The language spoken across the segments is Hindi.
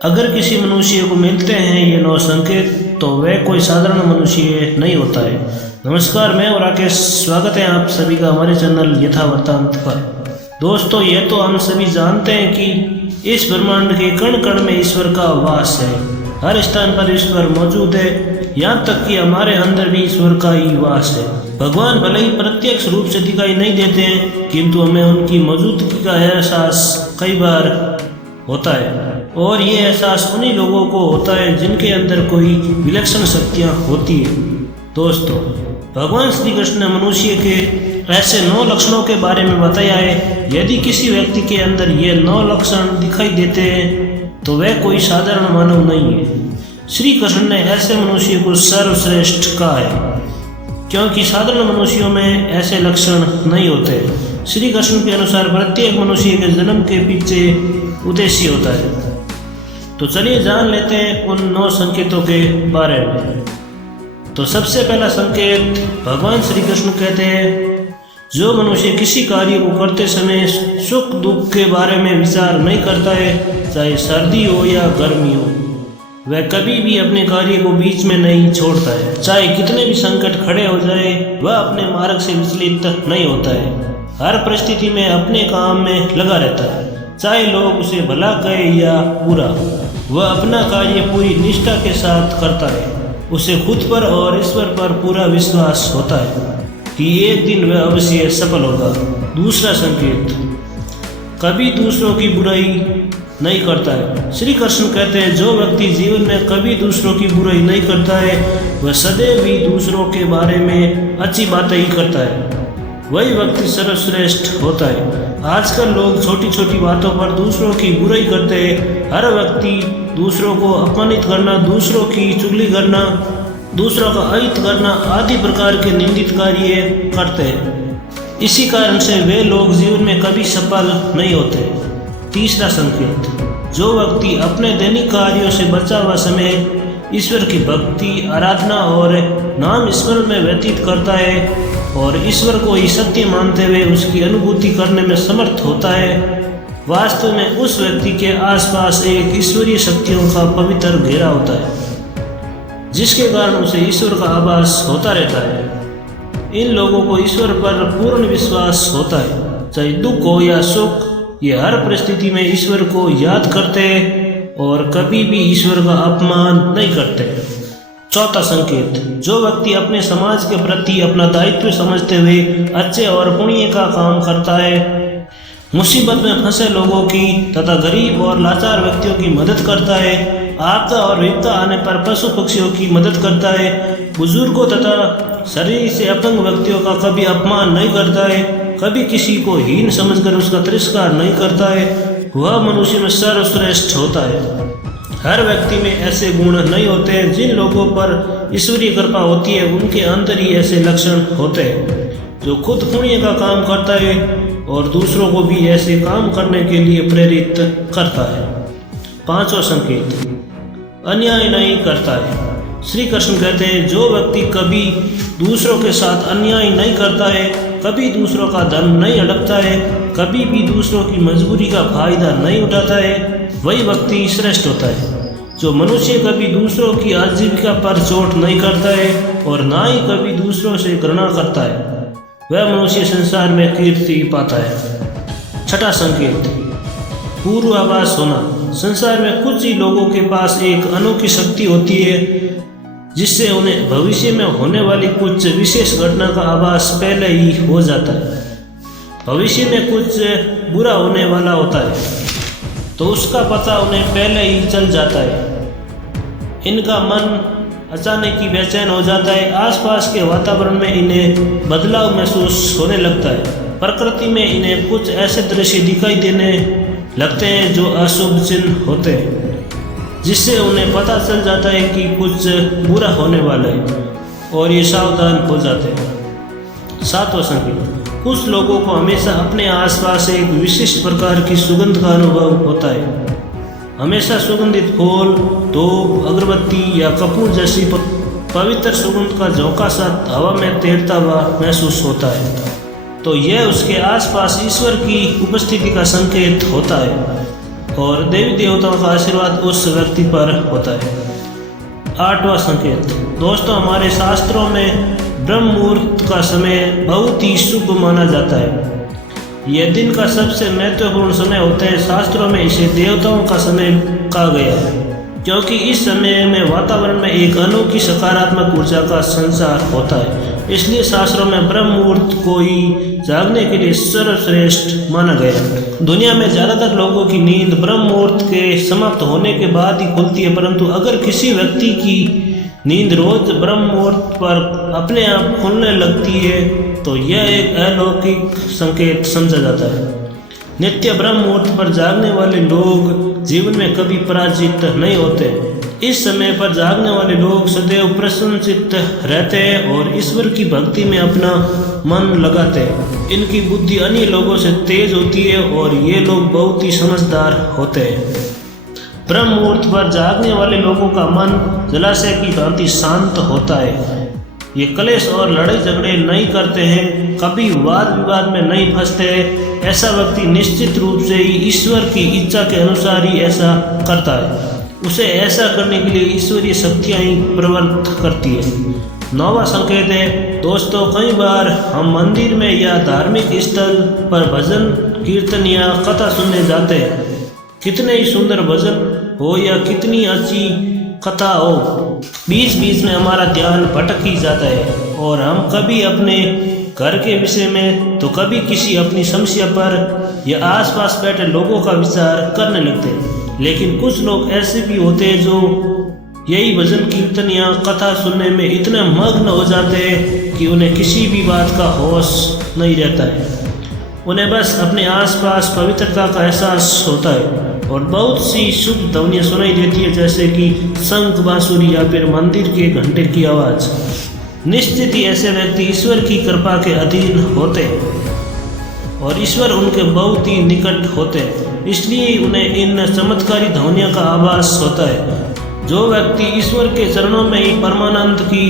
अगर किसी मनुष्य को मिलते हैं ये 9 संकेत तो वह कोई साधारण मनुष्य नहीं होता है। नमस्कार, मैं और राकेश, स्वागत है आप सभी का हमारे चैनल यथावृत्तांत पर। दोस्तों, ये तो हम सभी जानते हैं कि इस ब्रह्मांड के कण कण में ईश्वर का वास है। हर स्थान पर ईश्वर मौजूद है, यहाँ तक कि हमारे अंदर भी ईश्वर का ही वास है। भगवान भले ही प्रत्यक्ष रूप से दिखाई नहीं देते हैं, किंतु हमें उनकी मौजूदगी का एहसास कई बार होता है, और ये एहसास उन्हीं लोगों को होता है जिनके अंदर कोई विलक्षण शक्तियाँ होती है। दोस्तों, भगवान श्री कृष्ण ने मनुष्य के ऐसे 9 लक्षणों के बारे में बताया है। यदि किसी व्यक्ति के अंदर ये 9 लक्षण दिखाई देते हैं तो वह कोई साधारण मानव नहीं है। श्री कृष्ण ने ऐसे मनुष्य को सर्वश्रेष्ठ कहा है, क्योंकि साधारण मनुष्यों में ऐसे लक्षण नहीं होते। श्री कृष्ण के अनुसार प्रत्येक मनुष्य के जन्म के पीछे उद्देश्य होता है। तो चलिए जान लेते हैं उन 9 संकेतों के बारे में। तो सबसे पहला संकेत भगवान श्री कृष्ण कहते हैं, जो मनुष्य किसी कार्य को करते समय सुख दुख के बारे में विचार नहीं करता है, चाहे सर्दी हो या गर्मी हो, वह कभी भी अपने कार्य को बीच में नहीं छोड़ता है। चाहे कितने भी संकट खड़े हो जाए, वह अपने मार्ग से विचलित नहीं होता है। हर परिस्थिति में अपने काम में लगा रहता है, चाहे लोग उसे भला कहे या बुरा। वह अपना कार्य पूरी निष्ठा के साथ करता है। उसे खुद पर और ईश्वर पर पूरा विश्वास होता है कि एक दिन वह अवश्य सफल होगा। दूसरा संकेत, कभी दूसरों की बुराई नहीं करता है। श्री कृष्ण कहते हैं, जो व्यक्ति जीवन में कभी दूसरों की बुराई नहीं करता है, वह सदैव ही दूसरों के बारे में अच्छी बातें ही करता है, वही व्यक्ति सर्वश्रेष्ठ होता है। आजकल लोग छोटी छोटी बातों पर दूसरों की बुराई करते हैं। हर व्यक्ति दूसरों को अपमानित करना, दूसरों की चुगली करना, दूसरों का अहित करना आदि प्रकार के निंदित कार्य करते हैं। इसी कारण से वे लोग जीवन में कभी सफल नहीं होते। तीसरा संकेत, जो व्यक्ति अपने दैनिक कार्यों से बचा हुआ समय ईश्वर की भक्ति, आराधना और नाम स्मरण में व्यतीत करता है और ईश्वर को ही सत्य मानते हुए उसकी अनुभूति करने में समर्थ होता है, वास्तव में उस व्यक्ति के आसपास एक ईश्वरीय शक्तियों का पवित्र घेरा होता है, जिसके कारण उसे ईश्वर का आभास होता रहता है। इन लोगों को ईश्वर पर पूर्ण विश्वास होता है। चाहे दुख हो या सुख, ये हर परिस्थिति में ईश्वर को याद करते हैं और कभी भी ईश्वर का अपमान नहीं करते। चौथा संकेत, जो व्यक्ति अपने समाज के प्रति अपना दायित्व समझते हुए अच्छे और पुण्य का काम करता है, मुसीबत में फंसे लोगों की तथा गरीब और लाचार व्यक्तियों की मदद करता है, आपदा और विपदा आने पर पशु पक्षियों की मदद करता है, बुजुर्गों तथा शरीर से अपंग व्यक्तियों का कभी अपमान नहीं करता है, कभी किसी को हीन समझकर उसका तिरस्कार नहीं करता है, वह मनुष्य में सर्वश्रेष्ठ होता है। हर व्यक्ति में ऐसे गुण नहीं होते हैं। जिन लोगों पर ईश्वरीय कृपा होती है, उनके अंदर ही ऐसे लक्षण होते हैं, जो खुद पुण्य का काम करता है और दूसरों को भी ऐसे काम करने के लिए प्रेरित करता है। पांचवा संकेत, अन्याय नहीं करता है। श्री कृष्ण कहते हैं, जो व्यक्ति कभी दूसरों के साथ अन्याय नहीं करता है, कभी दूसरों का धन नहीं हड़पता है, कभी भी दूसरों की मजबूरी का फायदा नहीं उठाता है, वही व्यक्ति श्रेष्ठ होता है। जो मनुष्य कभी दूसरों की आजीविका पर चोट नहीं करता है और ना ही कभी दूसरों से घृणा करता है, वह मनुष्य संसार में कीर्ति पाता है। छठा संकेत, पूर्वाभास होना। संसार में कुछ ही लोगों के पास एक अनोखी शक्ति होती है, जिससे उन्हें भविष्य में होने वाली कुछ विशेष घटना का आभास पहले ही हो जाता है। भविष्य में कुछ बुरा होने वाला होता है तो उसका पता उन्हें पहले ही चल जाता है। इनका मन अचानक ही बेचैन हो जाता है। आसपास के वातावरण में इन्हें बदलाव महसूस होने लगता है। प्रकृति में इन्हें कुछ ऐसे दृश्य दिखाई देने लगते हैं जो अशुभ चिन्ह होते हैं, जिससे उन्हें पता चल जाता है कि कुछ बुरा होने वाला है और ये सावधान हो जाते हैं। सातवां संकेत, कुछ लोगों को हमेशा अपने आसपास एक विशिष्ट प्रकार की सुगंध का अनुभव होता है। हमेशा सुगंधित फूल, धूप, अगरबत्ती या कपूर जैसी पवित्र सुगंध का झोंका सा हवा में तैरता हुआ महसूस होता है, तो यह उसके आसपास ईश्वर की उपस्थिति का संकेत होता है। और देवी देवताओं का आशीर्वाद उस व्यक्ति पर होता है। 8वां संकेत। दोस्तों, हमारे शास्त्रों में ब्रह्म मुहूर्त का समय बहुत ही शुभ माना जाता है। यह दिन का सबसे महत्वपूर्ण समय होता है। शास्त्रों में इसे देवताओं का समय कहा गया है, क्योंकि इस समय में वातावरण में एक अनोखी सकारात्मक ऊर्जा का संचार होता है। इसलिए शास्त्रों में ब्रह्म मुहूर्त को ही जागने के लिए सर्वश्रेष्ठ माना गया है। दुनिया में ज़्यादातर लोगों की नींद ब्रह्म मुहूर्त के समाप्त होने के बाद ही खुलती है, परंतु अगर किसी व्यक्ति की नींद रोज ब्रह्म मुहूर्त पर अपने आप खुलने लगती है तो यह एक अलौकिक संकेत समझा जाता है। नित्य ब्रह्म मुहूर्त पर जागने वाले लोग जीवन में कभी पराजित नहीं होते। इस समय पर जागने वाले लोग सदैव प्रसन्नचित्त रहते हैं और ईश्वर की भक्ति में अपना मन लगाते हैं। इनकी बुद्धि अन्य लोगों से तेज होती है और ये लोग बहुत ही समझदार होते हैं। ब्रह्म मुहूर्त पर जागने वाले लोगों का मन जलाशय की भांति शांत होता है। ये कलेश और लड़ाई झगड़े नहीं करते हैं, कभी वाद विवाद में नहीं फंसते हैं। ऐसा व्यक्ति निश्चित रूप से ही ईश्वर की इच्छा के अनुसार ही ऐसा करता है। उसे ऐसा करने के लिए ईश्वरीय शक्तियाँ ही प्रवृत्त करती है। 9वां संकेत है। दोस्तों, कई बार हम मंदिर में या धार्मिक स्थल पर भजन कीर्तन या कथा सुनने जाते हैं। कितने ही सुंदर भजन हो या कितनी अच्छी कथा हो, बीच बीच में हमारा ध्यान भटक ही जाता है और हम कभी अपने घर के विषय में तो कभी किसी अपनी समस्या पर या आसपास बैठे लोगों का विचार करने लगते हैं। लेकिन कुछ लोग ऐसे भी होते हैं जो यही भजन कीर्तन या कथा सुनने में इतने मग्न हो जाते हैं कि उन्हें किसी भी बात का होश नहीं रहता है। उन्हें बस अपने आसपास पवित्रता का एहसास होता है और बहुत सी शुभ ध्वनियाँ सुनाई देती है, जैसे कि शंख, बांसुरी या फिर मंदिर के घंटे की आवाज़। निश्चित ही ऐसे व्यक्ति ईश्वर की कृपा के अधीन होते हैं और ईश्वर उनके बहुत ही निकट होते हैं, इसलिए उन्हें इन चमत्कारी ध्वनियों का आभास होता है। जो व्यक्ति ईश्वर के चरणों में ही परमानंद की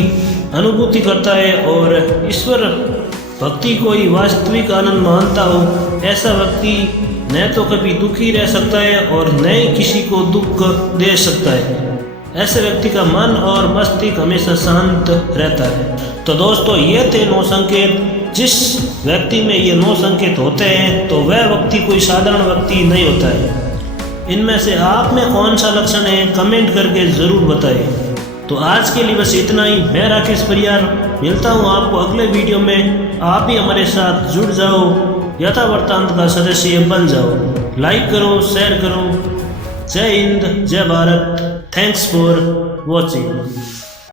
अनुभूति करता है और ईश्वर भक्ति को ही वास्तविक आनंद मानता हो, ऐसा व्यक्ति न तो कभी दुखी रह सकता है और न ही किसी को दुख दे सकता है। ऐसे व्यक्ति का मन और मस्तिष्क हमेशा शांत रहता है। तो दोस्तों, ये थे 9 संकेत। जिस व्यक्ति में ये 9 संकेत होते हैं तो वह व्यक्ति कोई साधारण व्यक्ति नहीं होता है। इनमें से आप में कौन सा लक्षण है, कमेंट करके ज़रूर बताएं। तो आज के लिए बस इतना ही। मैं राकेश परियार मिलता हूँ आपको अगले वीडियो में। आप भी हमारे साथ जुड़ जाओ, यथावृत्तांत का सदस्य बन जाओ। लाइक करो, शेयर करो। जय हिंद, जय भारत। Thanks for watching.